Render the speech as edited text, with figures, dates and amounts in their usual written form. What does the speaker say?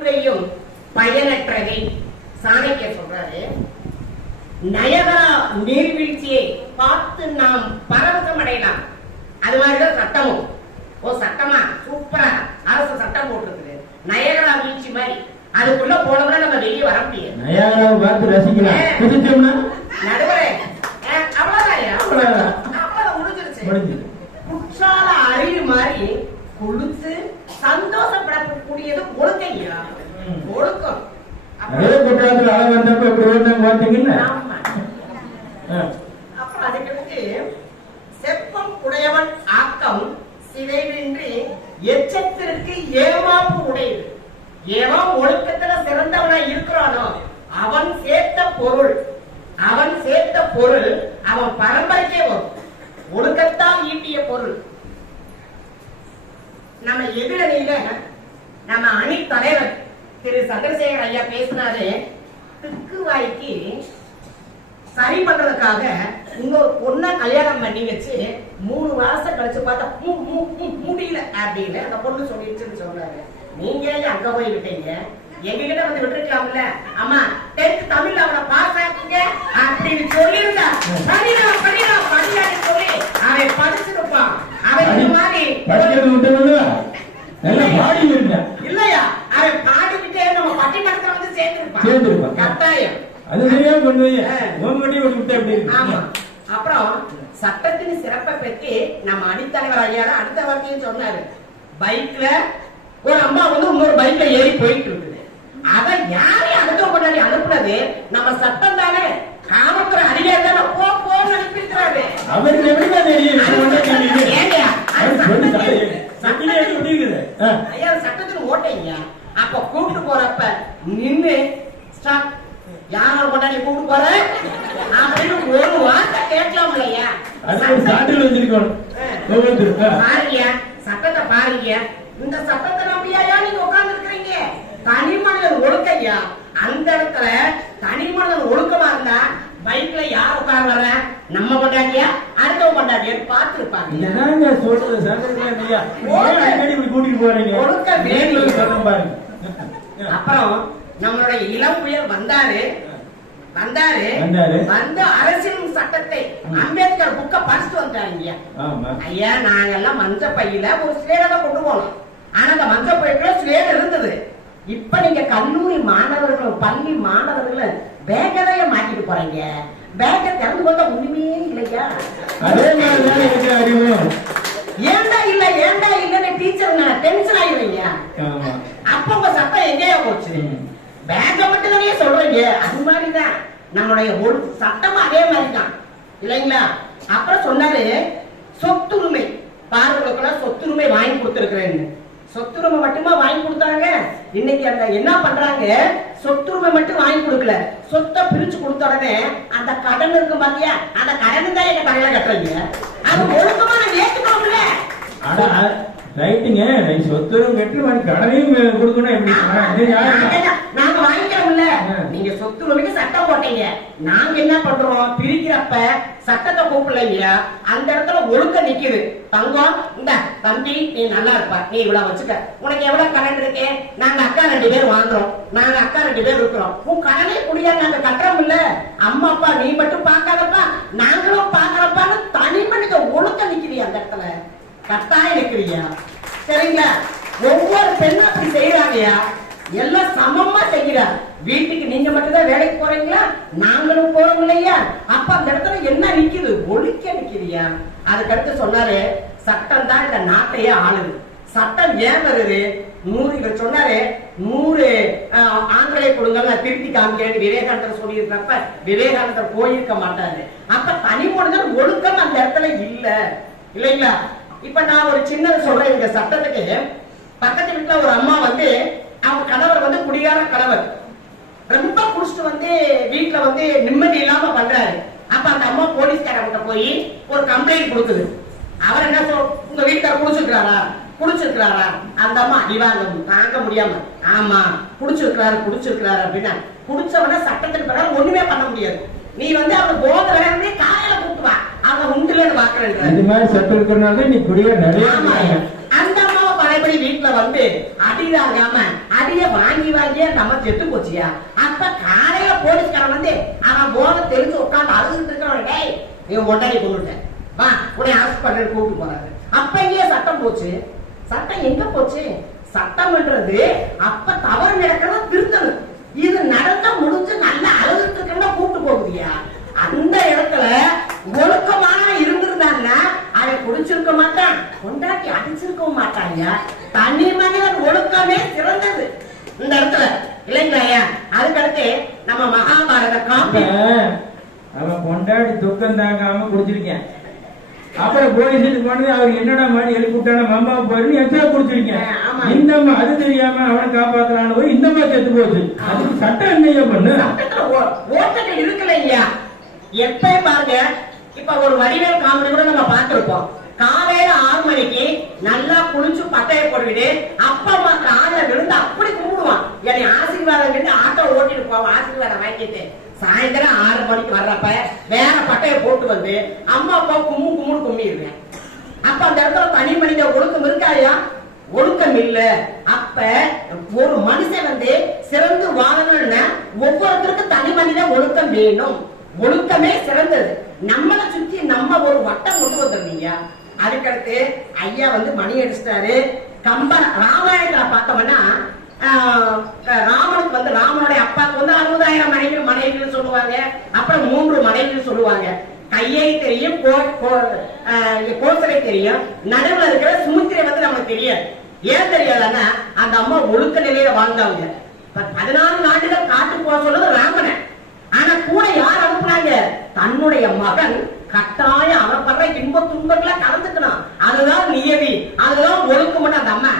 அறிவுரையும் பயனற்றதை சாணக்கியர் சொல்றாரு. நயகரா நீர்வீழ்ச்சியை பார்த்து நாம் பரவசம் அடையலாம். அது மாதிரிதான் சட்டமும். ஓ சட்டமா சூப்பரா அரசு சட்டம் போட்டிருக்குது. நயகரா வீழ்ச்சி மாதிரி அதுக்குள்ள போனோம்னா நம்ம வெளியே வர முடியாது. நயகராவை பார்த்து ரசிக்கலாம். நடுவரே அவ்வளவுதான் முடிஞ்சிருச்சு. குற்றால அருவி மாதிரி குளிச்சு சந்தோஷப்படக்கூடியது ஒழுக்கையா ஒழுக்கம். குற்றாலத்தில் அழகு வந்தப்ப எப்படி ஓட்டாங்க பார்த்தீங்கன்னா அப்புறம் அதுக்கு செப்பம் உடையவன் ஆக்கம் சிதைவின்றி எச்சத்திற்கு ஏமாப்பு உடையது. ஏவன் ஒழுக்கத்துல சிறந்தவனா இருக்கிறானோ அவன் சேர்த்த பொருள் அவன் பரம்பரைக்கே வரும். ஒழுக்கத்தான் ஈட்டிய பொருள். நம்ம எதிரணியில நம்ம அணி தலைவர் திரு சந்திரசேகர் ஐயா பேசினாரு. திக்குவாய்க்கு சரி பண்றதுக்காக இன்னொரு பொண்ணை கல்யாணம் பண்ணி வச்சு 3 மாசம் கழிச்சு பார்த்தா முடியல அப்படின்னு அந்த பொண்ணு சொல்லிடுச்சுன்னு சொல்றாரு. நீங்க அங்க போய் விட்டீங்க, எங்ககிட்ட வந்து விட்டுருக்கலாம்ல. அம்மா 10th தமிழ்ல அவனை பாஸ் ஆக்கிங்க அப்படின்னு சொல்லியிருந்தா சொல்லி அவன் படிச்சிருப்பான். அவன் இந்த மாதிரி இல்லையா அவன் பாடிக்கிட்டே நம்ம பட்டிமன்றத்துல வந்து சேர்ந்திருப்பான் கட்டாயம். அப்புறம் சட்டத்தின் சிறப்பை பற்றி நம்ம அணித்தலைவர் ஐயா அடுத்த வார்த்தையும் சொன்னாரு. பைக்ல ஒரு அம்மா வந்து இன்னொரு பைக்ல ஏறி போயிட்டு இருக்குது. அதை யாரையும் அடுத்த அனுப்புனது நம்ம சட்டம் தானே. காவல்துறை அதிகாரி தானே போன்னு அனுப்பியிருக்கிறாரு. சட்டத்தில் ஓட்டைங்க. அப்ப கூப்பிட்டு போறப்ப நின்று யாரை கொண்டாடி கூப்பிட்டு போற அப்படின்னு ஒரு வார்த்தை கேட்கலாம் இல்லையா? பாருங்க சட்டத்தை பாருங்க. இந்த சட்டத்தை நம்பியா நீங்க உட்கார்ந்து இருக்கிறீங்க? தனி மனிதன் ஒழுக்கையா. அந்த இடத்துல தனி மனிதன் ஒழுக்கமா இருந்தா பைக்ல யார் உட்கார வர நம்ம கொண்டாடியா அடுத்தவங்க கொண்டாடியா பார்த்து இருப்பாங்க. அப்புறம் நம்மளுடைய இளம் புயல் வந்தாரு வந்து அரசியல் சட்டத்தை அம்பேத்கர் புக்க படிச்சுட்டு வந்தாங்க. ஐயா நாங்க எல்லாம் மஞ்ச பையில ஒரு ஸ்லேட கொண்டு போனோம். ஆனா அந்த மஞ்ச பைக்குள்ள ஸ்லேட இருந்தது. இப்ப நீங்க கல்லூரி மாணவர்கள் பள்ளி மாணவர்களை பேக்கரைய மாட்டிட்டு போறீங்க. பேக்க திறந்து பார்த்தா ஒண்ணுமே இல்லையா? ஏண்டா இல்லன்னு டீச்சர் டென்ஷன் ஆயிடுவீங்க. அப்ப உங்க சட்டம் எங்கேயா போச்சு? பேக்க மட்டும் தானே சொல்றீங்க. அது மாதிரிதான் நம்மளுடைய ஒரு சட்டமும் அதே மாதிரிதான் இல்லைங்களா? அப்புறம் சொன்னாரு சொத்துரிமை. பார்வர்களுக்கெல்லாம் சொத்துரிமை வாங்கி கொடுத்திருக்கிறேன்னு. சொத்துரிமை மட்டுமா வாங்கி கொடுத்தாங்க? இன்னைக்கு அந்த என்ன பண்றாங்க, சொத்துரிமை மட்டும் வாங்கி கொடுக்கல, சொத்தை பிரிச்சு கொடுத்த உடனே அந்த கடன் இருக்கும் பாத்தியா, அந்த கடனு தான் எங்க தலையில கட்டுறீங்க. அது ஒழுக்கமா நான் ஏத்துக்கணும்ல. ரைட்டுங்க, சொத்துரிமை கட்டி கடனையும் கொடுக்கணும். எப்படி நாங்க வாங்கிக்கிறோம்ல. நீங்க சொத்துரிமைக்கு சட்டம் போட்டீங்க. நாங்க என்ன பண்றோம், பிரிக்கிறப்ப சட்டத்தை கூப்பிடலைங்க. அந்த இடத்துல ஒழுக்க நிக்குது. தங்கம் இந்த தம்பி நீ நல்லா இருப்பா, நீ இவ்வளவு வச்சுக்க, உனக்கு எவ்வளவு கடன் இருக்கு, நாங்க அக்கா 2 பேர் வாங்குறோம், நாங்க அக்கா 2 பேர் இருக்கிறோம், உன் கடனே குடியா நாங்க கட்டுறோம் இல்ல. அம்மா அப்பா நீ மட்டும் பாக்காதப்பா நாங்களும் பாக்குறப்பான்னு தனி மனித ஒழுக்க நிக்கிறீங்க. அந்த இடத்துல கட்டாயம் நிக்கிறியா? சரிங்களா? ஒவ்வொரு பெண்ணும் அப்படி செய்யறாங்கயா. எல்லாம் சமமா செய்யறாங்க. வீட்டுக்கு நீங்க மட்டும் தான் வேலைக்கு போறீங்களா, நாங்களும் போறோம் இல்லையா? அப்ப அந்த இடத்துல என்ன நிக்குது, ஒழிக்க நிக்குதியா? அதுக்கடுத்து சொன்னாரு சட்டம் தான் இந்த நாட்டையே ஆளுது. சட்டம் ஏன் வருது? 100 இவர் சொன்னாரு 100 ஆண்களை கொடுங்க திருத்தி காமிக்கிறேன்னு விவேகானந்தர் சொல்லி இருக்கிறப்ப விவேகானந்தர் போயிருக்க மாட்டாரு. அப்ப தனி மனிதன் ஒழுக்கம் அந்த இடத்துல இல்லைங்களா? இப்ப நான் ஒரு சின்னது சொல்றேன். இந்த சட்டத்துக்கு பக்கத்து வீட்டுல ஒரு அம்மா வந்து அவங்க கணவர் வந்து குடிகார கணவர், ரொம்ப குடிச்சிட்டு வந்து வீட்டுல வந்து நிம்மதி இல்லாம பண்றாரு. அப்ப அந்த அம்மா போலீஸ்காரங்கிட்ட போய் ஒரு கம்ப்ளைண்ட் கொடுக்குது. அவர் என்ன உங்க வீட்டுக்கார குடிச்சிருக்கிறாரா? அந்த அம்மா அடிவாங்க தாங்க முடியாம ஆமா குடிச்சிருக்கிறாரு அப்படின்னா, குடிச்சவன சட்டத்தின் பிரகாரம் ஒண்ணுமே பண்ண முடியாது. நீ வந்து அவங்க போத வேணே காலையில கூப்பிட்டு வா, அவங்க உண்டுலன்னு பாக்குறேன். இந்த மாதிரி சட்டம் இருக்கிறனால நீ குடிய நிறைய அந்த அம்மாவை பழையபடி வீட்டுல வந்து அடி தாங்காம அடிய வாங்கி வாங்கி அந்த அம்மா செத்து போச்சியா. அப்ப காலையில போலீஸ்காரன் வந்து அவன் போத தெரிஞ்சு உட்காந்து அழுதுட்டு இருக்கிறவன், டேய் நீ ஒட்டாரி கொண்டுட்டேன் வா உன்னை அரசு பண்ண கூப்பிட்டு போறாரு. அப்ப இங்கே சட்டம் போச்சு. சட்டம் எங்க போச்சு? சட்டம்ன்றது அப்ப தவறு நடக்கிறத திருத்தணும். இது நடந்த முடிஞ்சு நல்லா அழுதுட்டு இருக்கிறதா கூப்பிட்டு போகுதியா. அந்த இடத்துல ஒழுக்கமான இருந்திருந்தாங்கன்னா அதை குடிச்சிருக்க மாட்டான், கொண்டாட்டி அடிச்சிருக்கவும் மாட்டாங்க. தனி மனிதன் ஒழுக்கமே சிறந்தது இந்த இடத்துல இல்லைங்களா. அதுக்கடுத்து நம்ம மகாபாரத காப்பி அவன் கொண்டாடி துக்கம் தாங்காம குடிச்சிருக்கேன். அப்புறம் போலீஸுக்கு போனது அவர் என்னடா மாதிரி எழுப்பி விட்டான மாமா போயிருந்து எத்தனை குடிச்சிருக்கேன். இந்தம்மா அது தெரியாம அவனை காப்பாத்தலான்னு போய் இந்தம்மா செத்து போச்சு. அதுக்கு சட்டம் என்னையா பண்ணு? ஓட்டங்கள் இருக்குல்ல ஐயா. எப்ப பாருங்க, இப்ப ஒரு வடிவேல் காமெடி கூட நம்ம பார்த்திருப்போம். காலையில 6 மணிக்கு நல்லா குளிச்சு பட்டைய போட்டுக்கிட்டு அப்பா அம்மா காலையில விழுந்து அப்படி கும்பிடுவான். என்னை ஆசீர்வாதம் கேட்டு ஆட்டோ ஓட்டிட்டு போவான், ஆசீர்வாதம் வாங்கிட்டு. சாயந்தரம் 6 மணிக்கு வர்றப்ப வேற பட்டைய போட்டு வந்து அம்மா அப்பா கும்முன்னு கும்மிடுவேன். அப்ப அந்த இடத்துல தனி மனித ஒழுக்கம் இருக்காயா? ஒழுக்கம் இல்ல. அப்ப ஒரு மனுஷன் வந்து சிறந்து வாழணும்னா ஒவ்வொருத்தருக்கும் தனி மனித ஒழுக்கம் வேணும். ஒழுக்கமே சிறந்தது. நம்மளை சுத்தி நம்ம ஒரு வட்டம் கொண்டு வந்துருந்தீங்க. அதுக்கடுத்து ஐயா வந்து மணி அடிச்சிட்டாரு. ராமாயணத்துல பார்த்தோம்னா ராமனுக்கு வந்து ராமனுடைய அப்பாவுக்கு வந்து 60,000 மனைவிகள் சொல்லுவாங்க. அப்புறம் 3 மனைவிகள் சொல்லுவாங்க. கையை தெரியும், கோசலை தெரியும், நடுவில் இருக்கிற சுமித்திரை வந்து நமக்கு தெரியாது. ஏன் தெரியாதுன்னா அந்த அம்மா ஒழுக்க நிலையில வாழ்ந்தவங்க. 14 ஆண்டுகள் காட்டு போக சொல்றது ராமனை. ஆனா கூட யார் அனுப்புனாங்க? தன்னுடைய மகன். கட்டாயம் அவர் படுற இன்ப துன்பங்களை கலந்துக்கணும். அதுதான் நியதி, அதுதான் ஒழுக்கம் அந்த அம்மா.